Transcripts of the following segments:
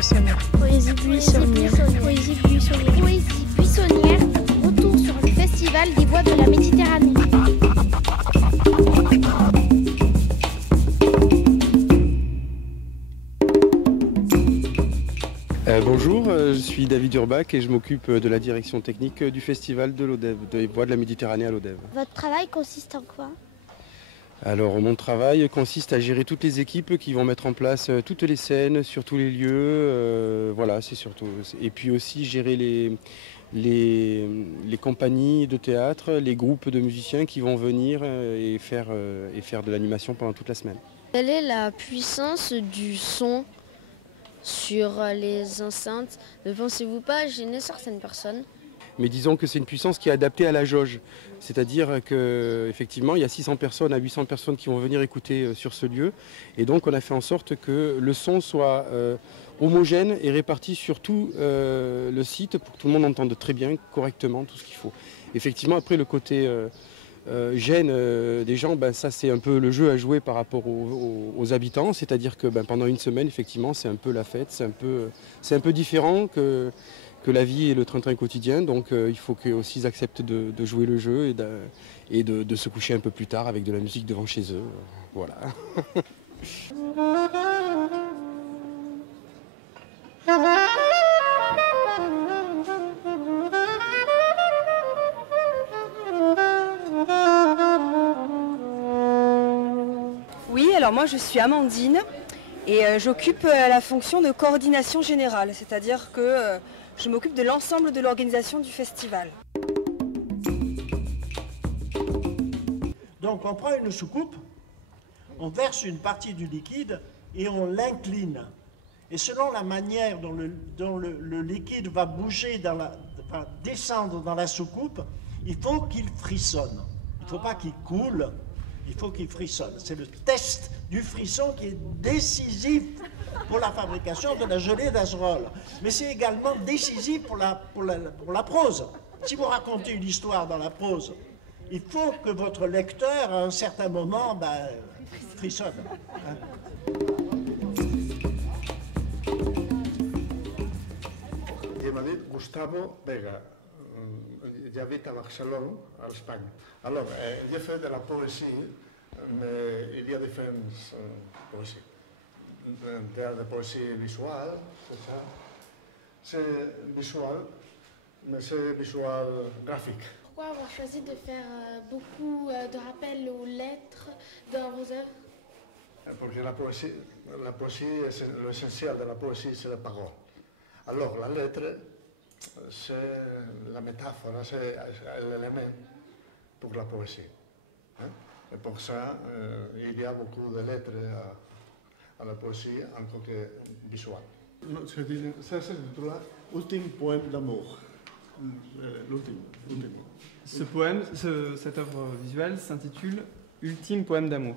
buissonnière. Poésie buissonnière. Poésie buissonnière. Poésie buissonnière. Retour sur le festival des voix de la Méditerranée. Bonjour, je suis David Urbach et je m'occupe de la direction technique du festival de l'Odève, des voix de la Méditerranée à l'Odève. Votre travail consiste en quoi? Alors mon travail consiste à gérer toutes les équipes qui vont mettre en place toutes les scènes sur tous les lieux, voilà, c'est surtout. Et puis aussi gérer les compagnies de théâtre, les groupes de musiciens qui vont venir et faire de l'animation pendant toute la semaine. Quelle est la puissance du son sur les enceintes? Ne pensez-vous pas gêner certaines personnes? Mais disons que c'est une puissance qui est adaptée à la jauge. C'est-à-dire qu'effectivement, il y a 600 personnes à 800 personnes qui vont venir écouter sur ce lieu. Et donc, on a fait en sorte que le son soit homogène et réparti sur tout le site pour que tout le monde entende très bien, correctement, tout ce qu'il faut. Effectivement, après, le côté gêne des gens, ça c'est un peu le jeu à jouer par rapport aux habitants. C'est-à-dire que pendant une semaine, effectivement, c'est un peu la fête, c'est un peu différent que la vie et le train-train quotidien, donc il faut qu'ils acceptent de jouer le jeu et de se coucher un peu plus tard avec de la musique devant chez eux. Voilà. Oui, alors moi je suis Amandine et j'occupe la fonction de coordination générale, c'est-à-dire que je m'occupe de l'ensemble de l'organisation du festival. Donc on prend une soucoupe, on verse une partie du liquide et on l'incline. Et selon la manière dont le liquide va bouger, va descendre dans la soucoupe, il faut qu'il frissonne. Il ne faut pas qu'il coule, il faut qu'il frissonne. C'est le test du frisson qui est décisif pour la fabrication de la gelée d'Azerolles. Mais c'est également décisif pour la prose. Si vous racontez une histoire dans la prose, il faut que votre lecteur, à un certain moment, frissonne. Je m'appelle Gustavo Vega. J'habite à Barcelone, à l'Espagne. Alors, j'ai fait de la poésie, mais il y a différentes poésies. Il y a de poésie visuelle, c'est ça. C'est visuel, mais c'est visuel graphique. Pourquoi avoir choisi de faire beaucoup de rappels aux lettres dans vos œuvres? Parce que la poésie, l'essentiel de la poésie, c'est la parole. Alors, la lettre, c'est la métaphore, c'est l'élément pour la poésie. Et pour ça, il y a beaucoup de lettres à la poésie, encore que visuelle. Ça se titule Ultime poème d'amour. L'ultime. Ce poème, cette œuvre visuelle s'intitule Ultime poème d'amour.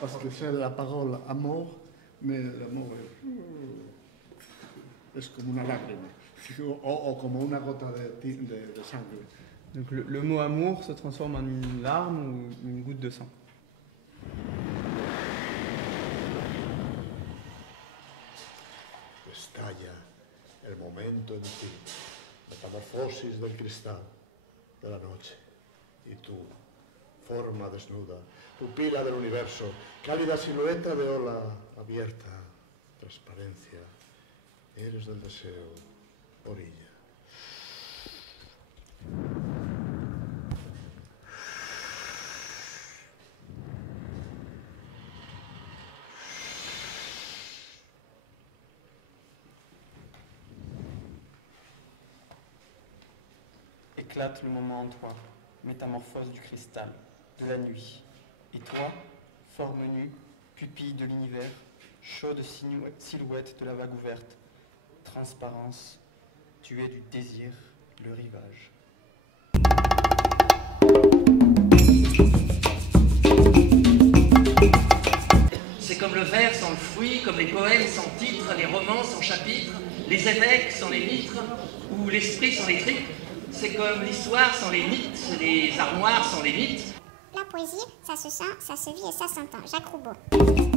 Parce que c'est la parole amour, mais l'amour est comme une lágrima, ou comme une gota de sangre. Donc le mot amour se transforme en une larme ou une goutte de sang. Estalla el momento en ti, metamorfosis del cristal de la noche, y tú, forma desnuda, pupila del universo, cálida silueta de ola abierta, transparencia, eres del deseo, orilla. Éclate le moment en toi, métamorphose du cristal, de la nuit. Et toi, forme nue, pupille de l'univers, chaude silhouette de la vague ouverte, transparence, tu es du désir, le rivage. C'est comme le vers sans le fruit, comme les poèmes sans titre, les romans sans chapitre, les évêques sans les mitres, ou l'esprit sans les tripes. C'est comme l'histoire sans les mythes, les armoires sans les mythes. La poésie, ça se sent, ça se vit et ça s'entend. Jacques Roubaud.